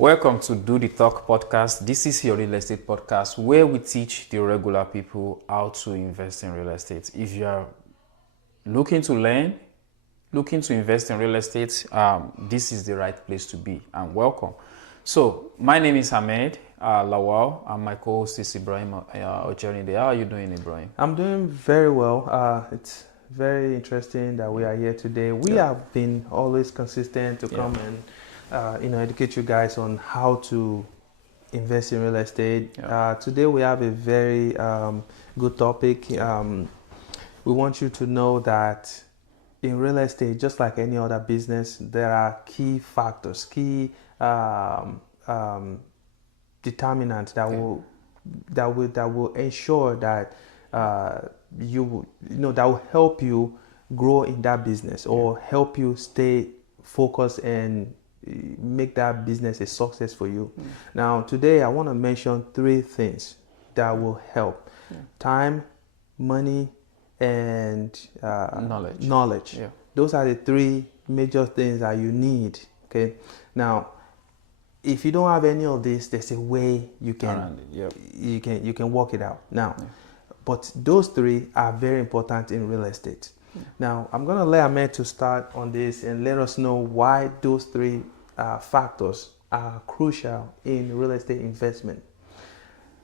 Welcome to Do the Talk podcast. This is your real estate podcast where we teach the regular people how to invest in real estate. If you are looking to learn, looking to invest in real estate, this is the right place to be, and welcome. So, my name is Ahmed Lawal, and my co-host is Ibrahim Ocherinde. How are you doing, Ibrahim? I'm doing very well. It's very interesting that we are here today. We have been always consistent to come and educate you guys on how to invest in real estate. Today we have a very good topic. We want you to know that in real estate, just like any other business, there are key factors, key determinants that will ensure that that will help you grow in that business or help you stay focused and make that business a success for you. Now, today I want to mention three things that will help: time, money, and knowledge. Those are the three major things that you need. Okay. Now, if you don't have any of this, there's a way you can you can work it out. Now, but those three are very important in real estate. Now, I'm going to let Ahmed to start on this and let us know why those three factors are crucial in real estate investment.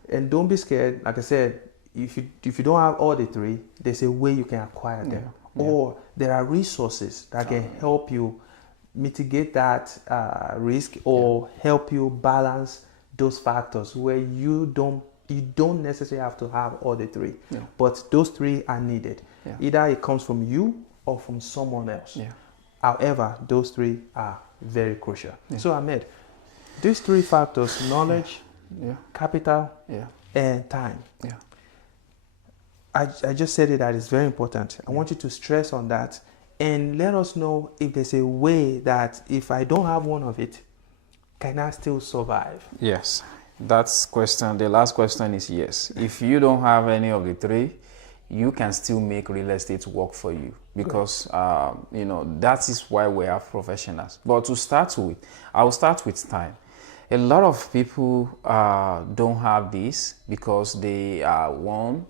And don't be scared. Like I said, if you don't have all the three, there's a way you can acquire them. Or there are resources that can help you mitigate that risk or help you balance those factors where you don't necessarily have to have all the three. But those three are needed. Either it comes from you or from someone else. However, those three are very crucial. So Ahmed, these three factors: knowledge, capital, and time. I just said it that it's very important. I want you to stress on that and let us know if there's a way that if I don't have one of it, can I still survive? Yes. That's question. The last question is yes. If you don't have any of the three, you can still make real estate work for you because that is why we have professionals. But to start with, I will start with time. A lot of people don't have this because they are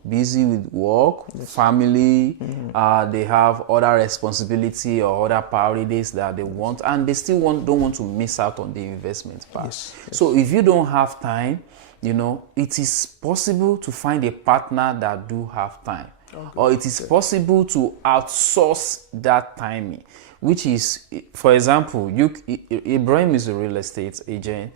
busy with work, family. They have other responsibility or other priorities that they want, and they still don't want to miss out on the investment part. So if you don't have time, it is possible to find a partner that do have time, or it is possible to outsource that timing. Which is, for example, Ibrahim is a real estate agent.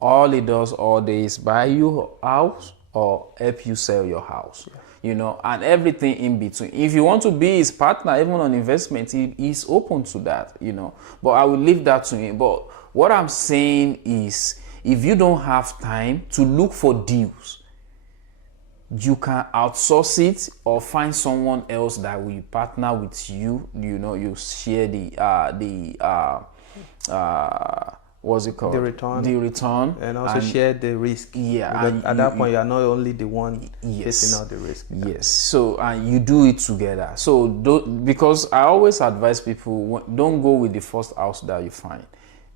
All he does all day is buy you a house or help you sell your house, and everything in between. If you want to be his partner, even on investment, he is open to that, But I will leave that to him. But what I'm saying is, if you don't have time to look for deals, you can outsource it or find someone else that will partner with you. You share what's it called? The return. And also share the risk. At that point, you are not only the one taking out the risk. Yes. So, and you do it together. So, because I always advise people, don't go with the first house that you find.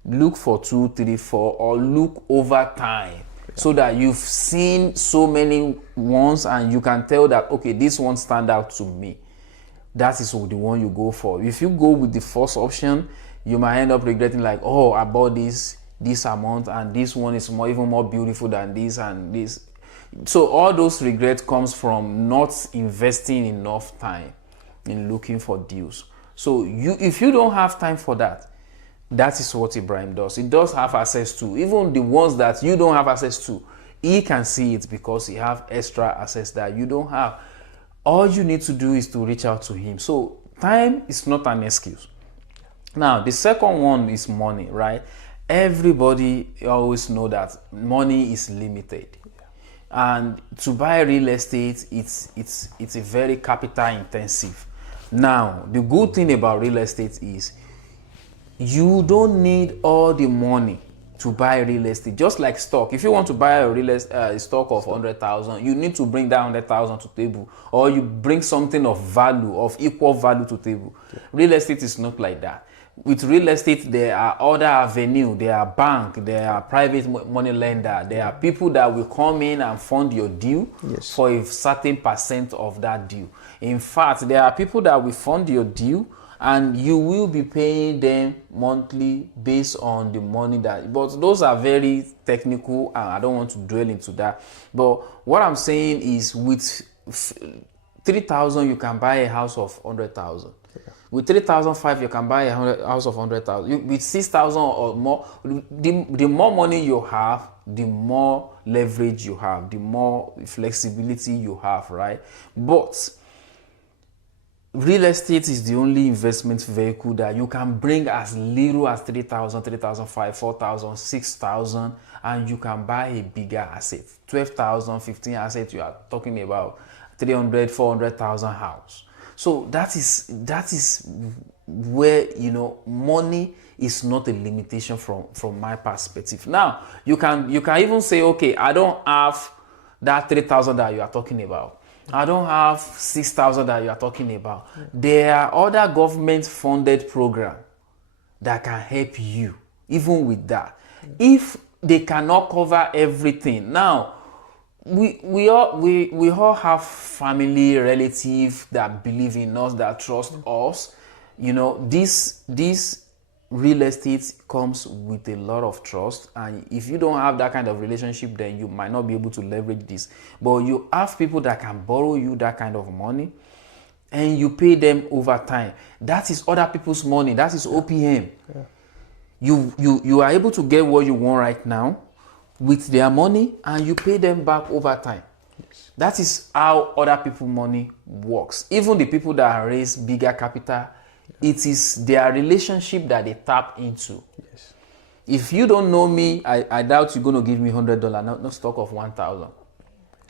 Look for 2, 3, 4, or look over time. So that you've seen so many ones and you can tell that, okay, this one stand out to me. That is the one you go for. If you go with the first option, you might end up regretting, like, oh, I bought this amount and this one is even more beautiful than this and this. So all those regrets comes from not investing enough time in looking for deals. So if you don't have time for that, that is what Ibrahim does. He does have access to, even the ones that you don't have access to, he can see it because he have extra access that you don't have. All you need to do is to reach out to him. So time is not an excuse. Now, the second one is money, right? Everybody always know that money is limited. And to buy real estate, it's a very capital intensive. Now, the good thing about real estate is you don't need all the money to buy real estate. Just like stock, if you want to buy a stock of 100,000, you need to bring that 100,000 to table, or you bring something of value, of equal value to table. Real estate is not like that. with real estate, there are other avenue, there are bank, there are private money lender, there are people that will come in and fund your deal Yes. for a certain percent of that deal. In fact, there are people that will fund your deal and you will be paying them monthly based on the money that, but those are very technical and I don't want to dwell into that. But what I'm saying is with 3,000 you can buy a house of 100,000. With 3,005 you can buy a house of 100,000. With 6,000 or more, the more money you have, the more leverage you have, the more flexibility you have, right? But real estate is the only investment vehicle that you can bring as little as 3,000, 3,005, 4,000, 6,000, and you can buy a bigger asset. 12,000, 15 assets, you are talking about 300, 400,000 house. So that is where, you know, money is not a limitation from my perspective. Now, you can even say, okay, I don't have that 3,000 that you are talking about. I don't have 6,000 that you are talking about. There are other government funded programs that can help you, even with that. If they cannot cover everything. Now, we all have family, relatives that believe in us, that trust us. You know, this real estate comes with a lot of trust, and if you don't have that kind of relationship, then you might not be able to leverage this. But you have people that can borrow you that kind of money and you pay them over time. That is other people's money. That is OPM. Yeah. You are able to get what you want right now with their money and you pay them back over time. Yes. That is how other people's money works. Even the people that raise bigger capital, it is their relationship that they tap into. Yes. If you don't know me, I doubt you're going to give me $100, not stock of 1,000.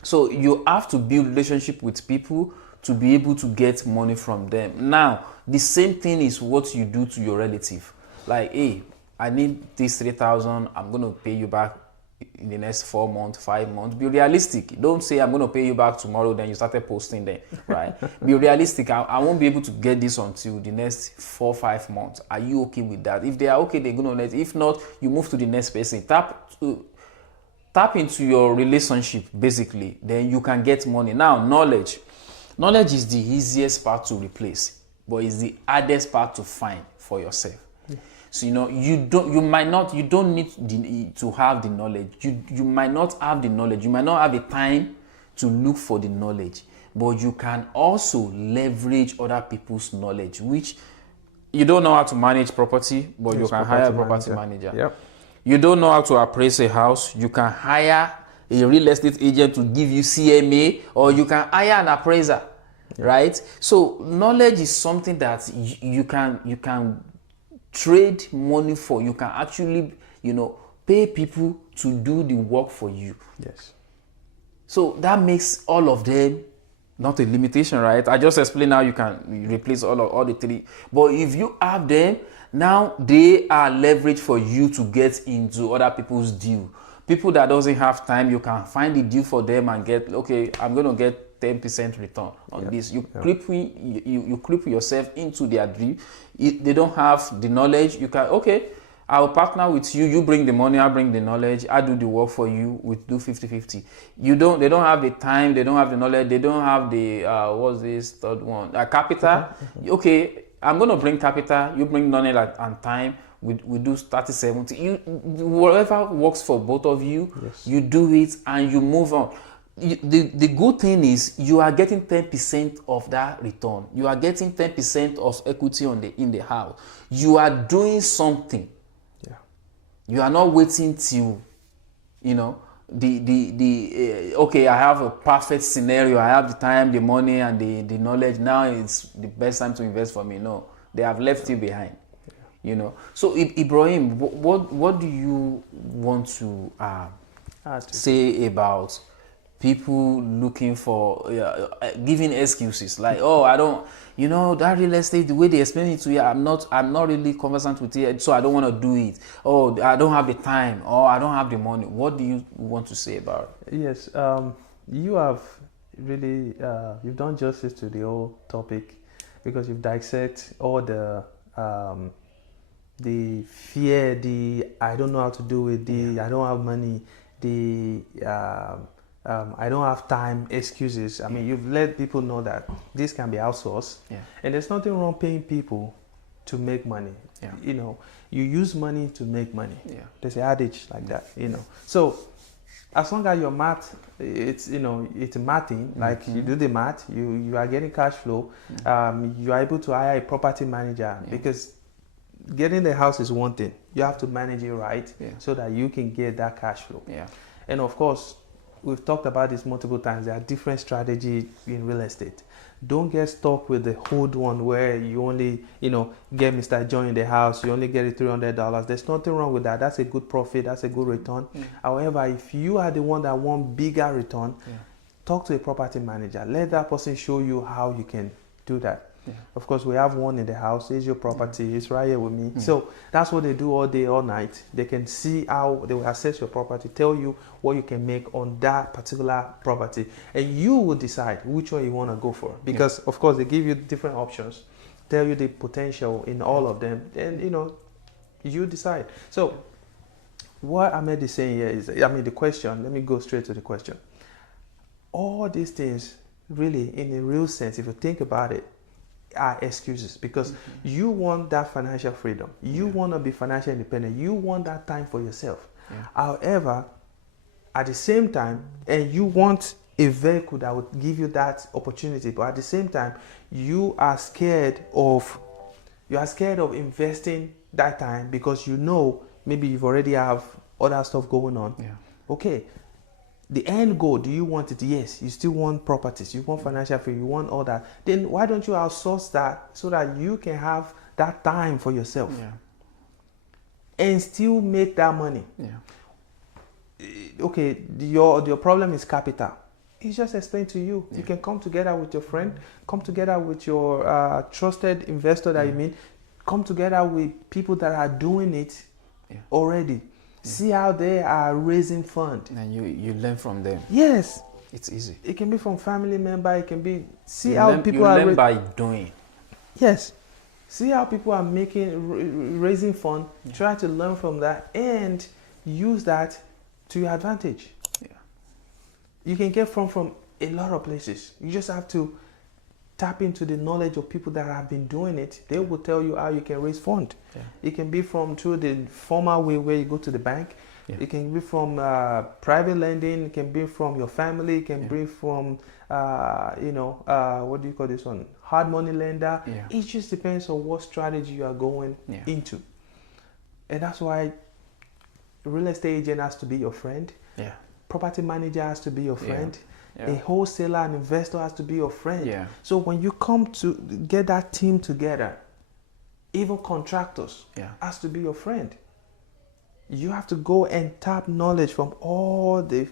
So you have to build relationship with people to be able to get money from them. Now, the same thing is what you do to your relative. Like, hey, I need this 3,000. I'm going to pay you back in the next 4 months, 5 months. Be realistic. Don't say I'm going to pay you back tomorrow, then you started posting them, right? Be realistic. I won't be able to get this until the next 4, 5 months. Are you okay with that? If they are okay, they're going to let. If not, you move to the next person. Tap into your relationship, basically. Then you can get money. Now, knowledge is the easiest part to replace, but it's the hardest part to find for yourself. So, you know, you don't need to have the knowledge. You might not have the knowledge. You might not have the time to look for the knowledge, but you can also leverage other people's knowledge, which you don't know how to manage property, but you can hire a property manager. Yep. You don't know how to appraise a house, you can hire a real estate agent to give you CMA, or you can hire an appraiser, right? So knowledge is something that you can trade money for. You can actually, you know, pay people to do the work for you. Yes. So that makes all of them not a limitation, right? I just explained how you can replace all the three. But if you have them, now they are leverage for you to get into other people's deal. People that doesn't have time, you can find the deal for them and get, okay, I'm going to get 10% return on this. You creep yourself into their deal. They don't have the knowledge. You can, okay, I'll partner with you. You bring the money, I bring the knowledge. I do the work for you. We do 50-50. They don't have the time. They don't have the knowledge. They don't have the, what's this third one? Capital. Okay, I'm going to bring capital. You bring knowledge and time. We do 30-70. Whatever works for both of you, you do it and you move on. The good thing is you are getting 10% of that return. You are getting 10% of equity in the house. You are doing something. Yeah. You are not waiting till, you know, okay, I have a perfect scenario. I have the time, the money, and the knowledge. Now it's the best time to invest for me. No, they have left you behind. You know. So Ibrahim, what do you want to say about people looking for giving excuses like, oh, I don't, you know, that real estate, the way they explain it to you, I'm not really conversant with it, so I don't want to do it. Oh, I don't have the time, or I don't have the money. What do you want to say about it? Yes, you have really you've done justice to the whole topic, because you've dissected all the the fear, the I don't know how to do it, the I don't have money, the I don't have time excuses. I mean, you've let people know that this can be outsourced, Yeah. and there's nothing wrong paying people to make money. Yeah. You know, you use money to make money. Yeah. There's an adage like that. You know, so as long as your math, it's it's mathing. Like you do the math, you are getting cash flow. You are able to hire a property manager because getting the house is one thing. You have to manage it right so that you can get that cash flow. Yeah. And of course, we've talked about this multiple times. There are different strategies in real estate. Don't get stuck with the old one where you only, get Mr. John in the house. You only get it $300. There's nothing wrong with that. That's a good profit. That's a good return. However, if you are the one that want bigger return, talk to a property manager. Let that person show you how you can do that. Yeah. Of course, we have one in the house. It's your property. It's right here with me. So that's what they do all day, all night. They can see how they will assess your property, tell you what you can make on that particular property, and you will decide which one you want to go for. Because of course, they give you different options, tell you the potential in all of them, and you decide. So what Ahmed is saying here is, the question. Let me go straight to the question. All these things, really, in a real sense, if you think about it, are excuses because you want that financial freedom. You want to be financially independent. You want that time for yourself. However, at the same time, and you want a vehicle that would give you that opportunity, but at the same time, you are scared of investing that time because maybe you've already have other stuff going on. Okay. The end goal, do you want it? Yes, you still want properties, you want financial freedom, you want all that. Then why don't you outsource that so that you can have that time for yourself and still make that money? Okay, your problem is capital. It's just explained to you. You can come together with your friend, come together with your trusted investor that you mean, come together with people that are doing it already. See how they are raising funds. And you learn from them. Yes. It's easy. It can be from family member. It can be... You learn by doing. Yes. See how people are raising funds. Try to learn from that and use that to your advantage. You can get from a lot of places. You just have to tap into the knowledge of people that have been doing it. They will tell you how you can raise funds. It can be through the formal way where you go to the bank. It can be from private lending. It can be from your family. It can be from, what do you call this one? Hard money lender. It just depends on what strategy you are going into. And that's why real estate agent has to be your friend. Property manager has to be your friend. A wholesaler and investor has to be your friend. So when you come to get that team together, even contractors has to be your friend. You have to go and tap knowledge from all the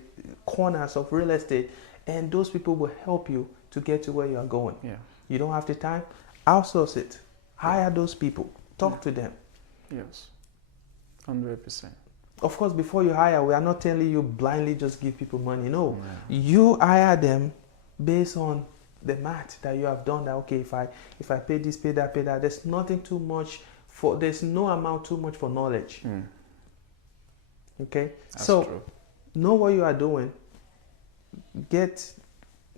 corners of real estate, and those people will help you to get to where you are going. You don't have the time, outsource it. Hire those people. Talk to them. Yes, 100%. Of course, before you hire, we are not telling you blindly just give people money. No, you hire them based on the math that you have done. That okay, if I pay this, pay that, there's nothing too much there's no amount too much for knowledge. Okay, that's so true. Know what you are doing. Get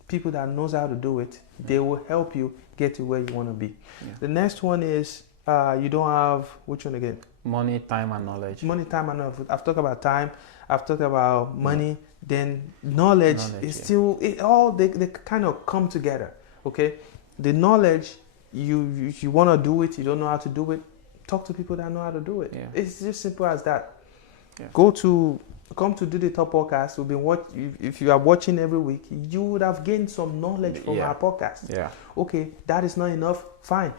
people that knows how to do it. They will help you get to where you want to be. The next one is you don't have, which one again? Money, time, and knowledge. Money, time, and knowledge. I've talked about time. I've talked about money. Then knowledge is still, they kind of come together. Okay, the knowledge, you want to do it, you don't know how to do it, talk to people that know how to do it. It's just simple as that. Come to Do the Top podcast. We've been if you are watching every week, you would have gained some knowledge from our podcast. Okay, that is not enough. Fine.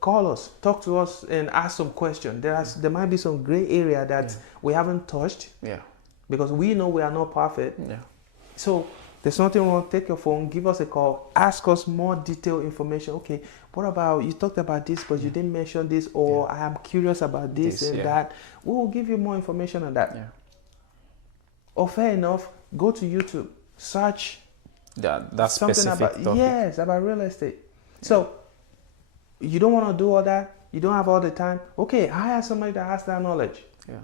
Call us, talk to us, and ask some questions. There might be some gray area that we haven't touched. Because we know we are not perfect. So there's nothing wrong. Take your phone, give us a call, ask us more detailed information. Okay, what about, you talked about this, but you didn't mention this, or I am curious about this and that. We will give you more information on that. Or fair enough, go to YouTube, search that something specific about topic. about real estate. So you don't want to do all that, You don't have all the time. Okay, hire somebody that has that knowledge. Yeah.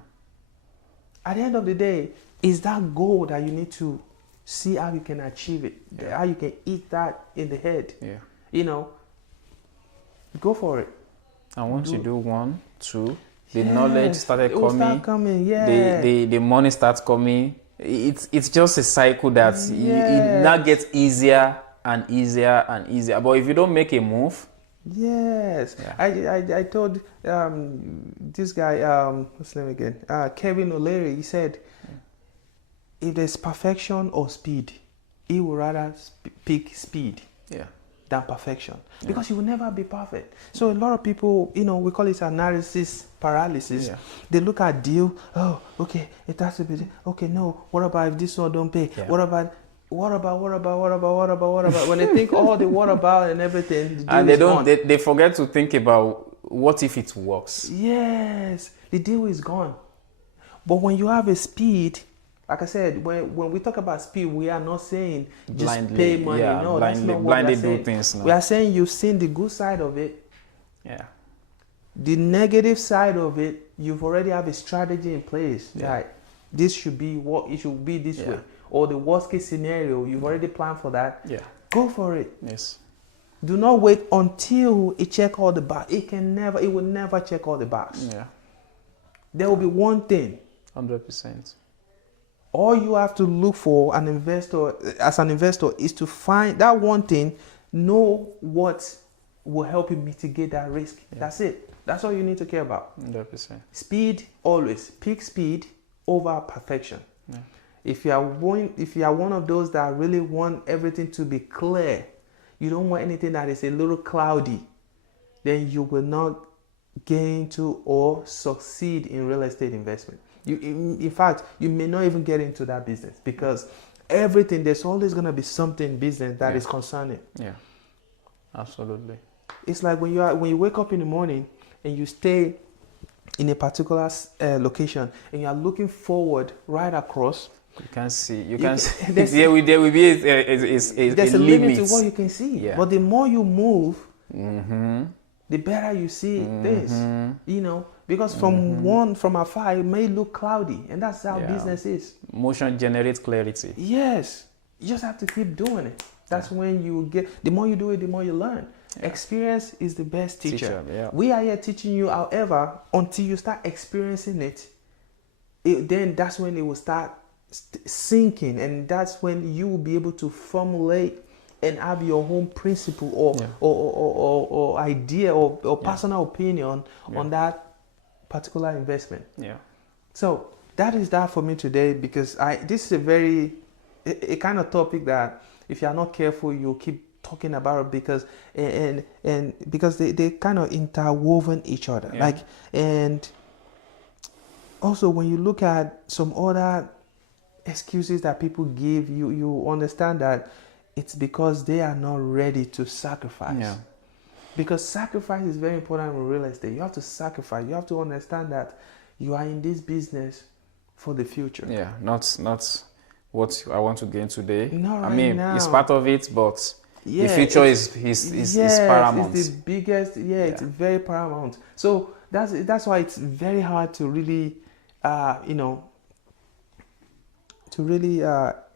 At the end of the day, it's that goal that you need to see how you can achieve it, how you can eat that in the head. Yeah. You know, go for it. And once you do 1, 2, the Yes, knowledge started it will coming. start coming. Yeah. The money starts coming. It's just a cycle that it Yes. now gets easier and easier and easier. But if you don't make a move, Yes. Yeah. I told this guy, what's his name again? Kevin O'Leary, he said, if there's perfection or speed, he would rather pick speed yeah, than perfection, because you will never be perfect. So a lot of people, you know, we call it analysis paralysis. Yeah. They look at deal, oh, okay, it has to be, okay, no, what about if this one don't pay? Yeah. What about when they think all the what about and everything, the deal and they is don't gone. they forget to think about what if it works. Yes, the deal is gone. But when you have a speed, like I said, when we talk about speed, we are not saying just Blindly, pay money. yeah, No, that's blindly- not what we blindly are do saying. things, no. We are saying you've seen the good side of it. Yeah, The negative side of it, you've already have a strategy in place. Yeah. Right? This should be what it should be this Yeah. way. Or the worst case scenario, you've already planned for that. yeah, Go for it. yes, Do not wait until it check all the box. It will never check all the box. yeah, There will be one thing. 100%. All you have to look for as an investor is to find that one thing, know what will help you mitigate that risk. Yeah. That's it. That's all you need to care about. 100%. Speed, always pick speed over perfection. Yeah. If you are one of those that really want everything to be clear, you don't want anything that is a little cloudy, then you will not get into or succeed in real estate investment. In fact, you may not even get into that business, because there's always going to be something business that is concerning. Yeah, absolutely. It's like when you wake up in the morning and you stay in a particular location and you are looking forward right across. You can see. there's- there will be There's a limit to what you can see. Yeah. But the more you move, Mm-hmm. the better you see things. You know, because from afar it may look cloudy, and that's how Yeah. business is. Motion generates clarity. Yes, you just have to keep doing it. That's when you get. The more you do it, the more you learn. Yeah. Experience is the best teacher. Yeah. We are here teaching you, however, until you start experiencing it, then that's when it will start sinking, and that's when you will be able to formulate and have your own principle or idea or personal opinion on that particular investment. Yeah. So that is that for me today, because this is a kind of topic that if you are not careful, you'll keep talking about it, because because they kind of interwoven each other. Yeah. And also when you look at some other excuses that people give, you understand that it's because they are not ready to sacrifice. Yeah. Because sacrifice is very important in real estate. You have to sacrifice. You have to understand that you are in this business for the future. Yeah. Not what I want to gain today. Not I right mean, now. it's part of it, but Yeah, the future is yes, paramount. it's the biggest. Yeah, it's very paramount. So that's why it's very hard to really,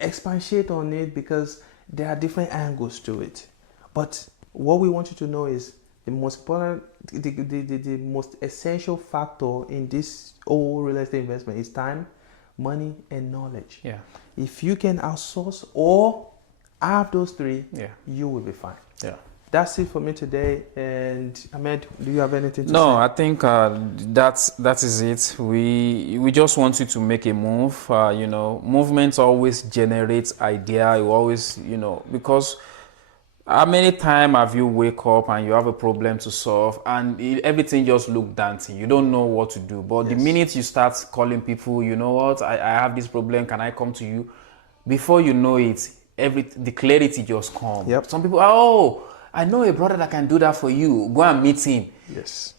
expatiate on it, because there are different angles to it. But what we want you to know is the most important, the most essential factor in this whole real estate investment is time, money, and knowledge. Yeah. If you can outsource or have those three, Yeah. you will be fine. Yeah. That's it for me today. And Ahmed, do you have anything to No, say? I think that is it. We just want you to make a move. Movement always generates idea. You always, because how many times have you wake up and you have a problem to solve and everything just look daunting? You don't know what to do. But the minute you start calling people, you know what, I have this problem, can I come to you? Before you know it, the clarity just comes. Yep. Some people, I know a brother that can do that for you. Go and meet him. Yes.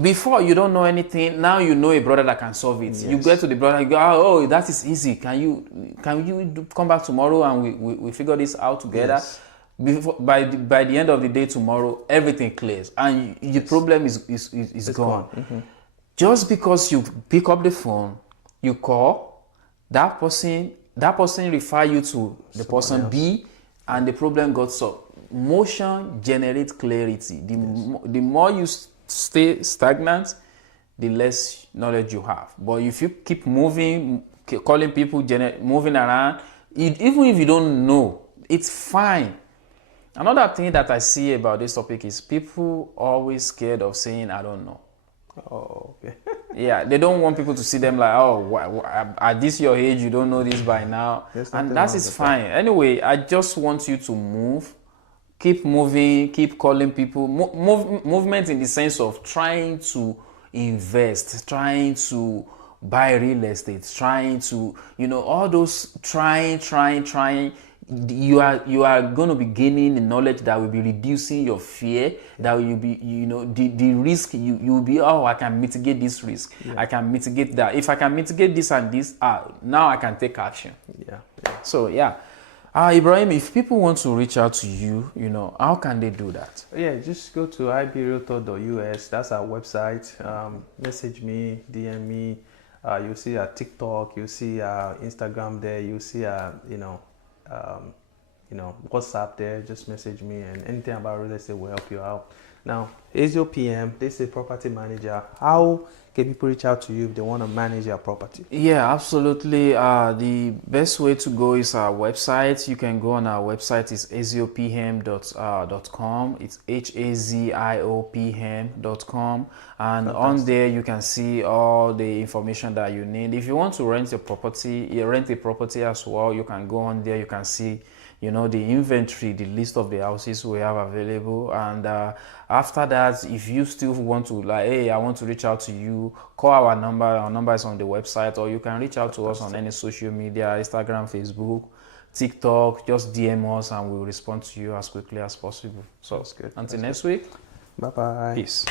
Before, you don't know anything. Now you know a brother that can solve it. Yes. You get to the brother, you go, that is easy. Can you come back tomorrow and we figure this out together? Yes. by the end of the day tomorrow, everything clears and the problem is gone. Just because you pick up the phone, you call that person refer you to the person B, and the problem got solved. Motion generates clarity. The more you stay stagnant, the less knowledge you have. But if you keep moving, calling people, moving around, even if you don't know, it's fine. Another thing that I see about this topic is people always scared of saying I don't know. Oh, okay. Yeah, they don't want people to see them like, oh, at this your age, you don't know this by now. And that is fine. Anyway, I just want you to move, keep moving, keep calling people. Movement in the sense of trying to invest, trying to buy real estate, trying to, all those trying. You are going to be gaining the knowledge that will be reducing your fear, that will be, the risk, you will be, I can mitigate this risk. I can mitigate that. If I can mitigate this and this, now I can take action. So Ibrahim, if people want to reach out to you, how can they do that? Just go to ibrealtor.us. That's our website. Message me, DM me. You'll see our TikTok, you'll see our Instagram there, you'll see our, WhatsApp there. Just message me, and anything about real estate will help you out. Now, Azio PM, this is a property manager. How can people reach out to you if they want to manage your property? Yeah, absolutely. The best way to go is our website. You can go on our website. It's aziopm.com. It's HAZIOPM.com. And fantastic. On there, you can see all the information that you need. If you want to rent a property, as well, you can go on there. You can see the inventory, the list of the houses we have available. And after that, if you still want to, I want to reach out to you, call our number. Our number is on the website, or you can reach out to us on any social media, Instagram, Facebook, TikTok. Just DM us and we'll respond to you as quickly as possible. So, until next week. Bye-bye. Peace.